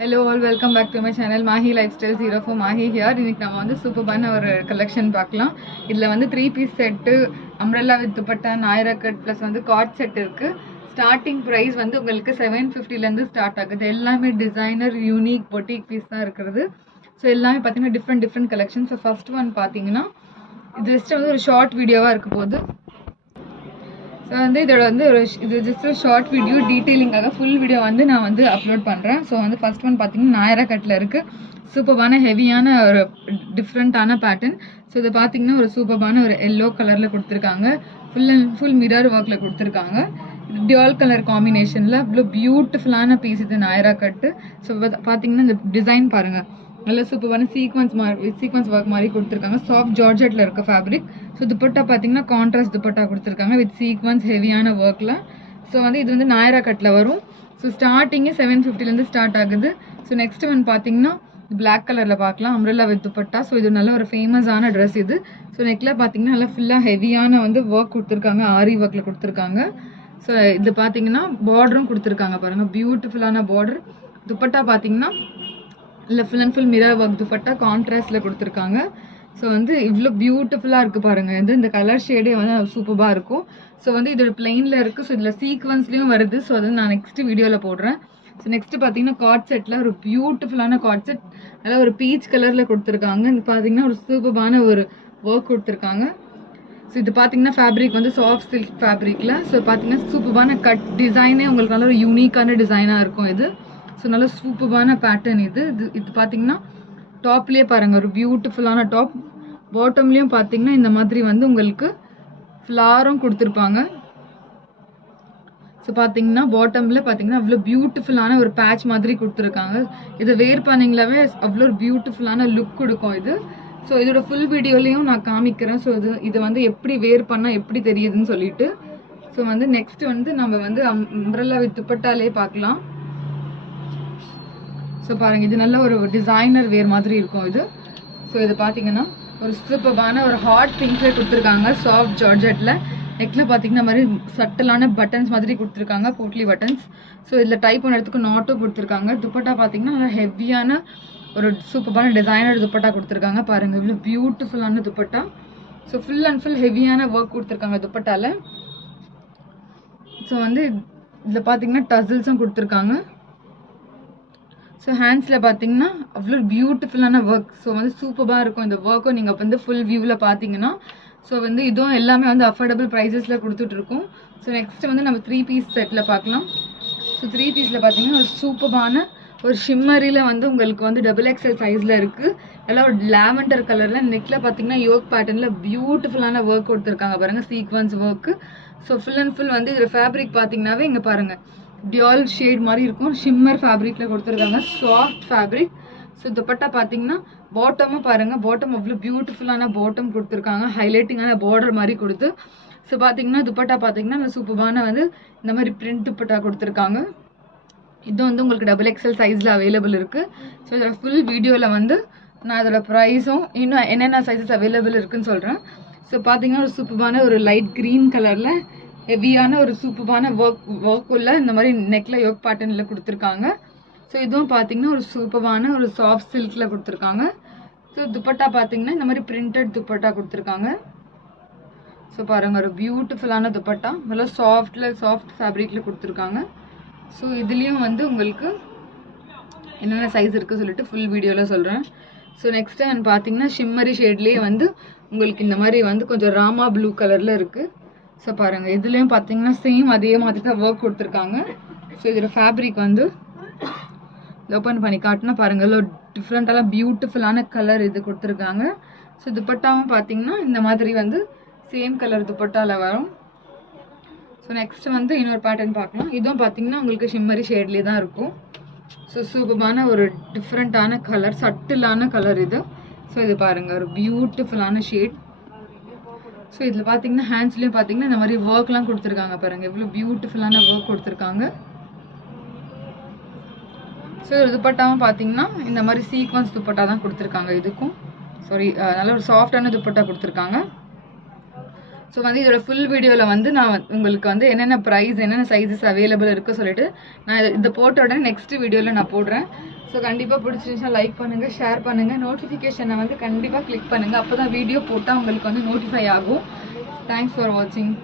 Hello all, welcome back to my channel Mahi Lifestyle 04 Mahi here. இன்னைக்கு நம்ம வந்து சூப்பரான ஒரு கலெக்ஷன் பார்க்கலாம். இதுல வந்து 3 piece set, umbrella with dupatta, Nayra cut plus வந்து காட் செட் இருக்கு. ஸ்டார்டிங் பிரைஸ் வந்து உங்களுக்கு 750 ல இருந்து ஸ்டார்ட் ஆகுது. எல்லாமே டிசைனர் யூனிக் பொட்டிக் பீஸ் தான் இருக்குது. ஸோ எல்லாமே பார்த்தீங்கன்னா different collection. So first one பார்த்தீங்கன்னா இது ஜஸ்ட் வந்து ஒரு ஷார்ட் வீடியோவா இருக்க போகுது. ஸோ வந்து இதோட வந்து இது ஜஸ்ட் ஒரு ஷார்ட் வீடியோ டீட்டெயிலிங்காக ஃபுல் வீடியோ வந்து நான் வந்து அப்லோட் பண்ணுறேன். ஸோ வந்து ஃபர்ஸ்ட் ஒன் பார்த்தீங்கன்னா நாயரா கட்டில் இருக்குது. சூப்பரான ஹெவியான ஒரு டிஃப்ரெண்ட்டான பேட்டர்ன். ஸோ இதை பார்த்தீங்கன்னா ஒரு சூப்பரான ஒரு எல்லோ கலரில் கொடுத்துருக்காங்க. ஃபுல் மிரர் ஒர்க்கில் கொடுத்துருக்காங்க. டியூல் கலர் காம்பினேஷனில் இவ்வளோ பியூட்டிஃபுல்லான பீஸ் இது நாயரா கட்டு. ஸோ பார்த்தீங்கன்னா இந்த டிசைன் பாருங்கள், நல்ல சூப்பரான சீக்வன்ஸ் ஒர்க் மாதிரி கொடுத்துருக்காங்க. சாஃப்ட் ஜார்ஜெட்டில் இருக்க ஃபேப்ரிக். ஸோ துப்பட்டா பார்த்தீங்கன்னா கான்ட்ராஸ்ட் துப்பட்டா கொடுத்துருக்காங்க வித் சீக்வன்ஸ் ஹெவியான ஒர்க்கில். ஸோ வந்து இது வந்து நாயரா கட்டில் வரும். ஸோ ஸ்டார்டிங்கே 750லேருந்து ஸ்டார்ட் ஆகுது. ஸோ நெக்ஸ்ட் ஒன் பார்த்தீங்கன்னா பிளாக் கலரில் பார்க்கலாம், அம்ப்ரெல்லா வித் துப்பட்டா. ஸோ இது நல்ல ஒரு ஃபேமஸான ட்ரெஸ் இது. ஸோ நெக்கில் பார்த்தீங்கன்னா நல்லா ஃபுல்லாக ஹெவியான வந்து ஒர்க் கொடுத்துருக்காங்க, ஆரி ஒர்க்கில் கொடுத்துருக்காங்க. ஸோ இது பார்த்தீங்கன்னா பார்டரும் கொடுத்துருக்காங்க பாருங்கள், பியூட்டிஃபுல்லான பார்டர். துப்பட்டா பார்த்தீங்கன்னா இல்லை full and full mirror work dupatta கான்ட்ராஸ்டில் கொடுத்துருக்காங்க. ஸோ வந்து இவ்வளோ பியூட்டிஃபுல்லாக இருக்குது பாருங்கள். இது இந்த கலர் ஷேடே வந்து சூப்பராக இருக்கும். ஸோ வந்து இதோட பிளெயினில் இருக்குது. ஸோ இதில் சீக்வன்ஸ்லேயும் வருது. ஸோ அது நான் நெக்ஸ்ட் வீடியோவில் போடுறேன். ஸோ நெக்ஸ்ட் பார்த்தீங்கன்னா காட் செட்டில் ஒரு பியூட்டிஃபுல்லான காட் செட், நல்லா ஒரு பீச் கலரில் கொடுத்துருக்காங்க. இது பார்த்தீங்கன்னா ஒரு சூப்பரான ஒரு ஒர்க் கொடுத்துருக்காங்க. ஸோ இது பார்த்தீங்கன்னா ஃபேப்ரிக் வந்து சாஃப்ட் சில்க் ஃபேப்ரிக்கில். ஸோ பார்த்தீங்கன்னா சூப்பரான கட் டிசைனே உங்களுக்கு நல்ல ஒரு யூனிக்கான டிசைனாக இருக்கும் இது. ஸோ நல்ல சூப்பரான பேட்டர்ன் இது. இது பார்த்தீங்கன்னா டாப்லேயே பாருங்கள், ஒரு பியூட்டிஃபுல்லான டாப். பாட்டம்லேயும் பார்த்தீங்கன்னா இந்த மாதிரி வந்து உங்களுக்கு ஃப்ளாரும் கொடுத்துருப்பாங்க. ஸோ பார்த்தீங்கன்னா பாட்டமில் பார்த்தீங்கன்னா அவ்வளோ பியூட்டிஃபுல்லான ஒரு பேட்ச் மாதிரி கொடுத்துருக்காங்க. இதை வேர் பண்ணிங்களாவே அவ்வளோ ஒரு பியூட்டிஃபுல்லான லுக் கொடுக்கும் இது. ஸோ இதோட ஃபுல் வீடியோலையும் நான் காமிக்கிறேன். ஸோ இது வந்து எப்படி வேர் பண்ணால் எப்படி தெரியுதுன்னு சொல்லிட்டு. ஸோ வந்து நெக்ஸ்ட் வந்து நம்ம வந்து அம்ப்ரெல்லா வித் துப்பட்டாலே பார்க்கலாம். ஸோ பாருங்கள், இது நல்ல ஒரு டிசைனர் வேர் மாதிரி இருக்கும் இது. ஸோ இது பார்த்தீங்கன்னா ஒரு சூப்பரான ஒரு ஹாட் பிங்க்லேயே கொடுத்துருக்காங்க, சாஃப்ட் ஜார்ஜெட்டில். நெக்கில் பார்த்தீங்கன்னா மாதிரி சட்டலான பட்டன்ஸ் மாதிரி கொடுத்துருக்காங்க, போட்லி பட்டன்ஸ். ஸோ இதில் டைப் பண்ணுறதுக்கு நாட்டும் கொடுத்துருக்காங்க. துப்பட்டா பார்த்தீங்கன்னா நல்லா ஹெவியான ஒரு சூப்பரான டிசைனர் துப்பட்டா கொடுத்துருக்காங்க. பாருங்கள் இவ்வளோ பியூட்டிஃபுல்லான dupatta. So full and full ஹெவியான ஒர்க் கொடுத்துருக்காங்க துப்பட்டாவில். ஸோ வந்து இதில் பார்த்தீங்கன்னா டசில்ஸும் கொடுத்துருக்காங்க. ஸோ ஹேண்ட்ஸில் பார்த்தீங்கன்னா அவ்வளோ பியூட்டிஃபுல்லான ஒர்க். ஸோ வந்து சூப்பராக இருக்கும் இந்த ஒர்க்கும் நீங்கள் வந்து ஃபுல் வியூவில் பார்த்தீங்கன்னா. ஸோ வந்து இதுவும் எல்லாமே வந்து அஃபோர்டபுள் ப்ரைஸஸில் கொடுத்துட்ருக்கோம். ஸோ நெக்ஸ்ட் வந்து நம்ம 3 பீஸ் செட்டில் பார்க்கலாம். ஸோ 3 பீஸில் பார்த்தீங்கன்னா ஒரு சூப்பரான ஒரு ஷிம்மரியில் வந்து உங்களுக்கு வந்து XXL சைஸில் இருக்குது. நல்லா ஒரு லாவெண்டர் கலரில். நெக்கில் பார்த்தீங்கன்னா யோக் பேட்டர்னில் பியூட்டிஃபுல்லான ஒர்க் கொடுத்துருக்காங்க பாருங்கள், sequence work. So full and full வந்து இதில் ஃபேப்ரிக் பார்த்தீங்கன்னாவே இங்கே பாருங்கள் டியூல் ஷேட் மாதிரி இருக்கும், ஷிம்மர் ஃபேப்ரிக்கில் கொடுத்துருக்காங்க, சாஃப்ட் ஃபேப்ரிக். ஸோ துப்பட்டா பார்த்தீங்கன்னா பாட்டமும் பாருங்கள், பாட்டம் அவ்வளோ பியூட்டிஃபுல்லான பாட்டம் கொடுத்துருக்காங்க, ஹைலைட்டிங்கான பார்டர் மாதிரி கொடுத்து. ஸோ பார்த்தீங்கன்னா துப்பட்டா பார்த்தீங்கன்னா அந்த சூப்பரான வந்து இந்த மாதிரி பிரிண்ட் துப்பட்டா கொடுத்துருக்காங்க. இது வந்து உங்களுக்கு XXL சைஸில் அவைலபிள் இருக்குது. ஸோ இதோட ஃபுல் வீடியோவில் வந்து நான் இதோட ப்ரைஸும் இன்னும் என்னென்ன சைஸஸ் அவைலபிள் இருக்குதுன்னு சொல்கிறேன். ஸோ பார்த்தீங்கன்னா ஒரு சூப்பரான ஒரு லைட் க்ரீன் கலரில் ஹெவியான ஒரு சூப்பரான ஒர்க் உள்ள இந்த மாதிரி நெக்கில் யோக் பேட்டர்னில் கொடுத்துருக்காங்க. ஸோ இதுவும் பார்த்தீங்கன்னா ஒரு சூப்பரான ஒரு சாஃப்ட் சில்கில் கொடுத்துருக்காங்க. ஸோ துப்பட்டா பார்த்தீங்கன்னா இந்த மாதிரி பிரிண்டட் துப்பட்டா கொடுத்துருக்காங்க. ஸோ பாருங்கள் ஒரு பியூட்டிஃபுல்லான துப்பட்டா, நல்லா சாஃப்ட் ஃபேப்ரிக்கில் கொடுத்துருக்காங்க. ஸோ இதுலேயும் வந்து உங்களுக்கு என்னென்ன சைஸ் இருக்குது சொல்லிட்டு ஃபுல் வீடியோவில் சொல்கிறேன். ஸோ நெக்ஸ்ட்டு நான் பார்த்தீங்கன்னா ஷிம்மரி ஷேட்லேயே வந்து உங்களுக்கு இந்த மாதிரி வந்து கொஞ்சம் ராமா ப்ளூ கலரில் இருக்குது. ஸோ பாருங்கள் இதுலேயும் பார்த்தீங்கன்னா சேம் அதே மாதிரி தான் ஒர்க் கொடுத்துருக்காங்க. ஸோ இதில் ஃபேப்ரிக் வந்து ஓப்பன் பண்ணி காட்டினா பாருங்கள் எவ்வளோ டிஃப்ரெண்ட்டான பியூட்டிஃபுல்லான கலர் இது கொடுத்துருக்காங்க. ஸோ துப்பட்டாவும் பார்த்தீங்கன்னா இந்த மாதிரி வந்து சேம் கலர் துப்பட்டாவில் வரும். ஸோ நெக்ஸ்ட் வந்து இன்னொரு பேட்டர்ன் பார்க்கலாம். இதுவும் பார்த்தீங்கன்னா உங்களுக்கு ஷிம்மரி ஷேட்லேயே தான் இருக்கும். ஸோ சூப்பரான ஒரு டிஃப்ரெண்ட்டான கலர், சட்டிலான கலர் இது. ஸோ இது பாருங்கள் ஒரு பியூட்டிஃபுல்லான ஷேட். ஸோ இதில் பார்த்தீங்கன்னா ஹேண்ட்ஸ்லேயும் பார்த்தீங்கன்னா இந்த மாதிரி ஒர்க்லாம் கொடுத்துருக்காங்க பாருங்கள், எவ்வளோ பியூட்டிஃபுல்லான ஒர்க் கொடுத்துருக்காங்க. ஸோ துப்பட்டாவும் பார்த்தீங்கன்னா இந்த மாதிரி சீக்வன்ஸ் துப்பட்டா தான் கொடுத்துருக்காங்க. இதுக்கும் நல்ல ஒரு சாஃப்டான துப்பட்டா கொடுத்துருக்காங்க. ஸோ வந்து இதோட ஃபுல் வீடியோவில் வந்து நான் உங்களுக்கு வந்து என்னென்ன ப்ரைஸ் என்னென்ன சைஸஸ் அவைலபிள் இருக்குது சொல்லிட்டு நான் இதை போட்ட உடனே நெக்ஸ்ட் வீடியோவில் நான் போடுறேன். ஸோ கண்டிப்பாக பிடிச்சிருந்துச்சா லைக் பண்ணுங்கள், ஷேர் பண்ணுங்கள், நோட்டிஃபிகேஷனை வந்து கண்டிப்பாக கிளிக் பண்ணுங்கள். அப்போ தான் வீடியோ போட்டால் உங்களுக்கு வந்து நோட்டிஃபை ஆகும். தேங்க்ஸ் ஃபார் வாட்சிங்.